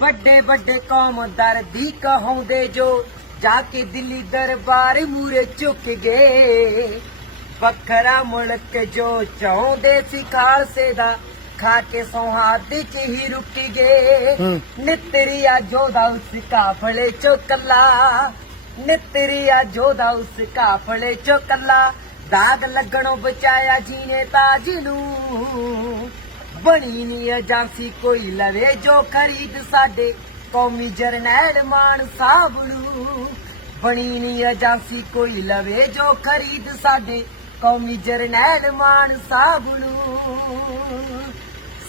ਵੱਡੇ ਵੱਡੇ ਕੌਮ ਦਰਦੀ ਕਹਾਉਂਦੇ ਜੋ ਜਾ ਕੇ ਦਿੱਲੀ ਦਰਬਾਰ ਮੂਰੇ ਝੁਕ ਗਏ। ਵੱਖਰਾ ਮੁਲਕ ਜੋ ਚਾਹੁੰਦੇ ਸੀ ਖਾਲਸੇ ਦਾ ਖਾ ਕੇ ਸੌਹਾਰਦ ਚ ਹੀ ਰੁਕ ਗਏ। ਨਿਤਰੀਆ ਜੋਦਾ ਉਸ ਕਾਫਲੇ ਚੋਂ ਕੱਲਾ, ਨਿਤਰੀਆ ਜੋਦਾ ਉਸ ਕਾਫਲੇ ਚੋਂ ਕੱਲਾ, ਦਾਗ ਲੱਗਣੋਂ ਬਚਾਇਆ ਜੀਨੇ ਤਾਜ ਨੂੰ। ਬਣੀ ਨੀ ਏਜੰਸੀ ਕੋਈ ਲਵੇ ਜੋ ਖਰੀਦ ਸਾਡੇ ਕੌਮੀ ਜਰਨੈਲ ਮਾਨ ਸਾਹਿਬ ਨੂੰ। ਬਣੀ ਨੀ ਏਜੰਸੀ ਕੋਈ ਲਵੇ ਜੋ ਖਰੀਦ ਸਾਡੇ ਕੌਮੀ ਜਰਨੈਲ ਮਾਨ ਸਾਹਿਬ ਨੂੰ।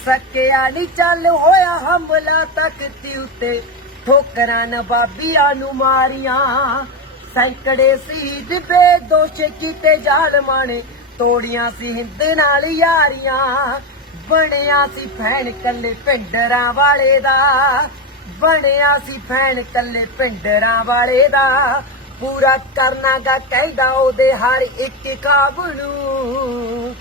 ਸਕਿਆ ਨੀ ਚੱਲ ਹੋਇਆ ਹਮਲਾ ਤਖਤੀ ਉੱਤੇ, ਠੋਕਰਾਂ ਨਵਾਬੀਆਂ ਨੂੰ ਮਾਰੀਆਂ। ਸੈਂਕੜੇ ਸ਼ਹੀਦ ਬੇਦੋਸ਼ ਕੀਤੇ ਜ਼ਾਲਮਾਂ ਨੇ, ਤੋੜੀਆਂ ਸੀ ਹਿੰਦ ਨਾਲ ਯਾਰੀਆਂ। ਬਣਿਆ ਸੀ ਫੈਨ ਕੱਲੇ ਪਿੰਡਰਾਂ ਵਾਲੇ ਦਾ, ਬਣਿਆ ਸੀ ਫੈਨ ਕੱਲੇ ਪਿੰਡਰਾਂ ਵਾਲੇ ਦਾ। ਪੂਰਾ ਕਰਨਾ ਗਾ ਕਹਿੰਦਾ ਉਹਦੇ ਹਰ ਇੱਕ ਖ਼ਾਬ ਨੂੰ।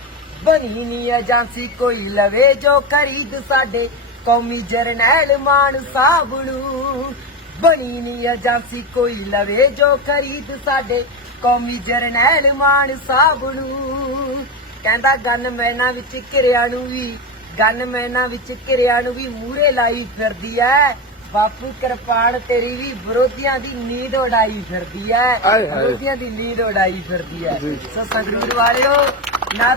ਬਣੀ ਨੀ ਏਜੰਸੀ ਕੋਈ ਲਵੇ ਜੋ ਖਰੀਦ ਸਾਡੇ ਕੌਮੀ ਜਰਨੈਲ ਮਾਨ ਸਾਹਿਬ ਨੂੰ। ਬਣੀ ਨੀ ਏਜੰਸੀ ਕੋਈ ਲਵੇ ਜੋ ਖਰੀਦ ਸਾਡੇ ਕੌਮੀ ਜਰਨੈਲ ਮਾਨ ਸਾਹਿਬ ਨੂੰ। ਕਹਿੰਦਾ ਗਨਮੈਨਾਂ ਵਿੱਚ ਘਿਰਿਆਂ ਨੂੰ ਵੀ, ਗਨਮੈਨਾਂ ਵਿੱਚ ਘਿਰਿਆਂ ਨੂੰ ਵੀ ਮੂਹਰੇ ਲਾਈ ਫਿਰਦੀ ਐ। ਬਾਪੂ ਕਿਰਪਾਨ ਤੇਰੀ ਵੀ ਵਿਰੋਧੀਆਂ ਦੀ ਨੀਂਦ ਉਡਾਈ ਫਿਰਦੀ ਐ, ਵਿਰੋਧੀਆਂ ਦੀ ਨੀਂਦ ਉਡਾਈ ਫਿਰਦੀ ਐ। ਸੋ ਸੰਗਰੂਰ ਵਾਲਿਓ ਨਾ